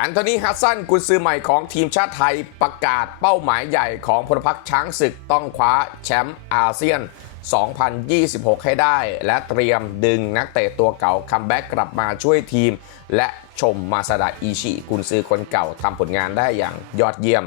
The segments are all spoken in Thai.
แอนโทนีฮัสซันกุนซือใหม่ของทีมชาติไทยประกาศเป้าหมายใหญ่ของพลพรรคช้างศึกต้องคว้าแชมป์อาเซียน 2026 ให้ได้ และเตรียมดึงนักเตะตัวเก่าคัมแบ็กกลับมาช่วยทีม และชมมาซาดะอิชิกุนซือคนเก่าทำผลงานได้อย่างยอดเยี่ยม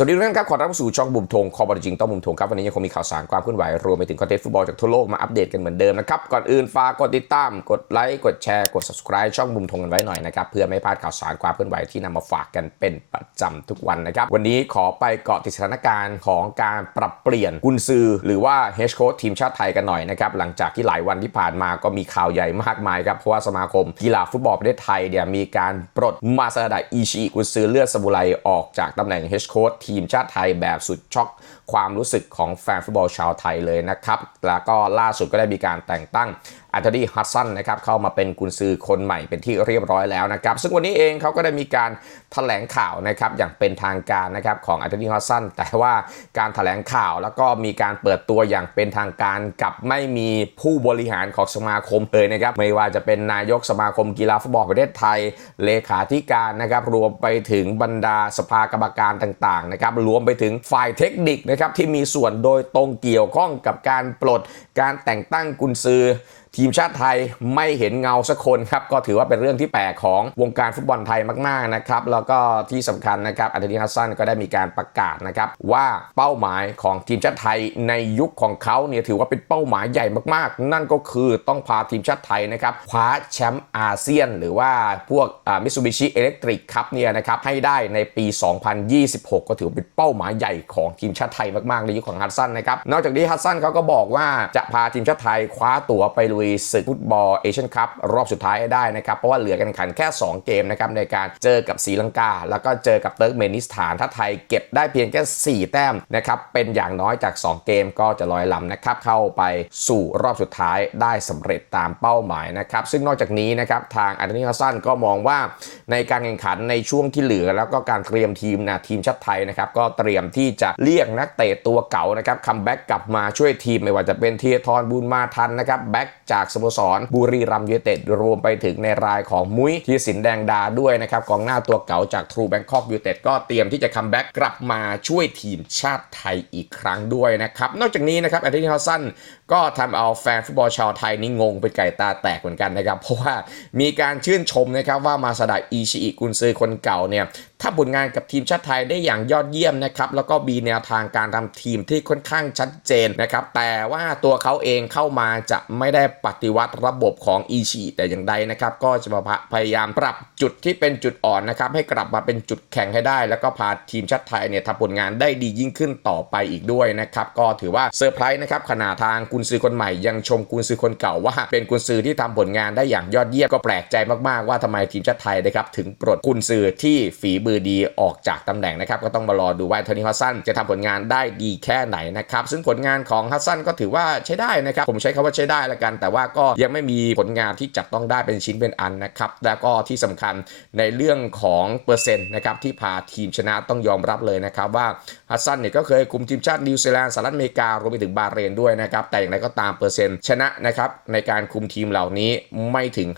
สวัสดีทุกท่านครับ ขอต้อนรับสู่ช่องบุมทงคอบอลจริงต้องบุมทงครับ วันนี้ยังคงมีข่าวสารความเคลื่อนไหว รวมไปถึงคอนเทนต์ฟุตบอลจากทั่วโลกมาอัปเดตกันเหมือนเดิมนะครับ ก่อนอื่นฝากกดติดตาม กดไลค์ กดแชร์ กด subscribe ช่องบุมทงกันไว้หน่อยนะครับ เพื่อไม่พลาดข่าวสารความเคลื่อนไหวที่นำมาฝากกันเป็นประจำทุกวันนะครับ วันนี้ขอไปเกาะติดสถานการณ์ของการปรับเปลี่ยนกุนซือ หรือว่าเฮดโค้ชทีมชาติไทยกันหน่อยนะครับ หลังจากที่หลายวันที่ผ่านมาก็มีข่าวใหญ่มากมายครับ เพราะว่าสมาคมกีฬาฟุตบอลประเทศไทยเนี่ยมีการปลดมาซาดะอิชิกุนซือเลือดสมุไรออกจากตำแหน่งเฮดโค้ชทีมชาติไทยแบบสุดช็อกความรู้สึกของแฟนฟุตบอลชาวไทยเลยนะครับ แล้วก็ล่าสุดก็ได้มีการแต่งตั้งอันโทนีฮัตสันนะครับเข้ามาเป็นกุนซือคนใหม่เป็นที่เรียบร้อยแล้วนะครับ ซึ่งวันนี้เองเขาก็ได้มีการแถลงข่าวนะครับอย่างเป็นทางการนะครับของอันโทนีฮัตสันแต่ว่าการแถลงข่าวแล้วก็มีการเปิดตัวอย่างเป็นทางการกับไม่มีผู้บริหารของสมาคมเลยนะครับไม่ว่าจะเป็นนายกสมาคมกีฬาฟุตบอลประเทศไทยเลขาธิการนะครับรวมไปถึงบรรดาสภากรรมการต่างๆนะครับรวมไปถึงฝ่ายเทคนิคนะครับที่มีส่วนโดยตรงเกี่ยวข้องกับการปลดการแต่งตั้งกุนซือทีมชาติไทยไม่เห็นเงาสักคนครับก็ถือว่าเป็นเรื่องที่แปลกของวงการฟุตบอลไทยมากๆนะครับแล้วก็ที่สำคัญนะครับอันเดนีฮัสซันก็ได้มีการประกาศนะครับว่าเป้าหมายของทีมชาติไทยในยุคของเขาเนี่ยถือว่าเป็นเป้าหมายใหญ่มากๆ นั่นก็คือต้องพาทีมชาติไทยนะครับคว้าแชมป์อาเซียน หรือว่าพวกมิตซูบิชิเอเล็กทริกครับเนี่ยนะครับให้ได้ในปี 2026 ก็ถือเป็นเป้าหมายใหญ่ของทีมชาติไทยมากๆในยุคของฮัสซันนะครับนอกจากนี้ฮัสซันเขาก็บอกว่าจะพาทีมชาติไทยคว้าตั๋วไปลุยศึกฟุตบอลเอเชียนคัพรอบสุดท้ายให้ได้นะครับ เพราะว่าเหลือกันขันแค่ 2 เกมนะครับในการเจอกับศรีลังกา แล้วก็เจอกับเติร์กเมนิสถาน ถ้าไทยเก็บได้เพียงแค่ 4 แต้มนะครับ เป็นอย่างน้อยจาก 2 เกมก็จะลอยลำนะครับ เข้าไปสู่รอบสุดท้ายได้สำเร็จตามเป้าหมายนะครับ ซึ่งนอกจากนี้นะครับทางอันโทนีฮัสซันก็มองว่าในการแข่งขันในช่วงที่เหลือแล้วก็การเตรียมทีมนะทีมชาติไทยนะครับก็เตรียมที่จะเรียกนักเตะตัวเก่านะครับคัมแบ็กกลับมาช่วยทีมไม่ว่าจะเป็นเทียทรบุญมาทันนะครับแบ็กจากสโมสรบุรีรัมย์ยูไนเต็ดรวมไปถึงในรายของมุ้ยที่สินแดงดาด้วยนะครับกองหน้าตัวเก่าจากทรูแบงคอกยูไนเต็ดก็เตรียมที่จะคัมแบ็กกลับมาช่วยทีมชาติไทยอีกครั้งด้วยนะครับนอกจากนี้นะครับแอนโทนีฮอสซัน ก็ทำเอาแฟนฟุตบอลชาวไทยนี่งงเป็นไก่ตาแตกเหมือนกันนะครับ เพราะว่ามีการชื่นชมนะครับว่ามาซาดะอิชิอิกุนซือคนเก่าเนี่ยถ้าผลงานกับทีมชาติไทยได้อย่างยอดเยี่ยมนะครับแล้วก็มีแนวทางการทำทีมที่ค่อนข้างชัดเจนนะครับแต่ว่าตัวเขาเองเข้ามาจะไม่ได้ปฏิวัติระบบของอิชิแต่อย่างใดนะครับก็จะมาพยายามปรับจุดที่เป็นจุดอ่อนนะครับให้กลับมาเป็นจุดแข็งให้ได้ แล้วก็พาทีมชาติไทยเนี่ยทำผลงานได้ดียิ่งขึ้นต่อไปอีกด้วยนะครับก็ถือว่าเซอร์ไพรส์นะครับขณะทางกุนซือคนใหม่ยังชมกุนซือคนเก่าว่า เป็นกุนซือที่ทำผลงานได้อย่างยอดเยี่ยมก็แปลกใจมากๆว่าทำไมทีมชาติไทยนะครับถึงปลดกุนซือที่ฝีมือดีออกจากตำแหน่งนะครับก็ต้องมารอดูว่าโทนี่ฮัสซันจะทำผลงานได้ดีแค่ไหนนะครับซึ่งผลงานของฮัสซันก็ถือว่าใช้ได้นะครับผมใช้คำว่าใช้ได้ละกัน แต่ว่าก็ยังไม่มีผลงานที่จับต้องได้เป็นชิ้นเป็นอันนะครับแล้วก็ที่สำคัญในเรื่องของเปอร์เซ็นต์นะครับที่พาทีมชนะต้องยอมรับเลยนะครับว่าฮัสซันเนี่ยก็เคยคุมทีมชาตินิวซีแลนด์สหรัฐอเมริการวมไปถึงบาเรนด้วยนะครับแต่อย่างไรก็ตามเปอร์เซ็นต์ชนะนะครับในการคุมทีมเหล่านี้ไม่ถึง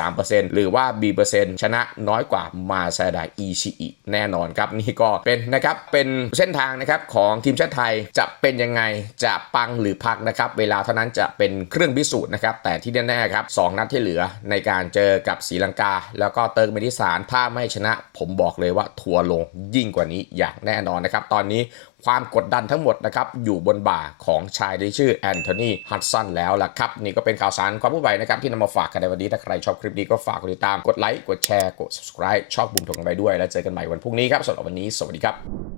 53%หรือว่า B เปอร์เซ็นต์ชนะน้อยกว่ามาซาดาอิชิอิแน่นอนครับนี่ก็เป็นนะครับเป็นเส้นทางนะครับของทีมชาติไทยจะเป็นยังไงจะปังหรือพักนะครับเวลาเท่านั้นจะเป็นเครื่องพิสูจน์นะครับแต่ที่แน่ๆครับสองนัดที่เหลือในการเจอกับศรีลังกา แล้วก็เติร์กเมนิสถานถ้าไม่ชนะ ผมบอกเลยว่าทัวร์ลงยิ่งกว่านี้อย่างแน่นอนนะครับตอนนี้ ความกดดันทั้งหมดนะครับอยู่บนบ่าของชายที่ชื่อแอนโทนีฮัตสันแล้วล่ะครับ นี่ก็เป็นข่าวสารความผู้ใหญ่นะครับที่นำมาฝากกันในวันนี้ถ้าใครชอบคลิปนี้ก็ฝากกดติดตามกดไลค์กดแชร์กด subscribe ชอบบุมถงกันไปด้วย แล้วเจอกันใหม่วันพรุ่งนี้ครับสำหรับวันนี้สวัสดีครับ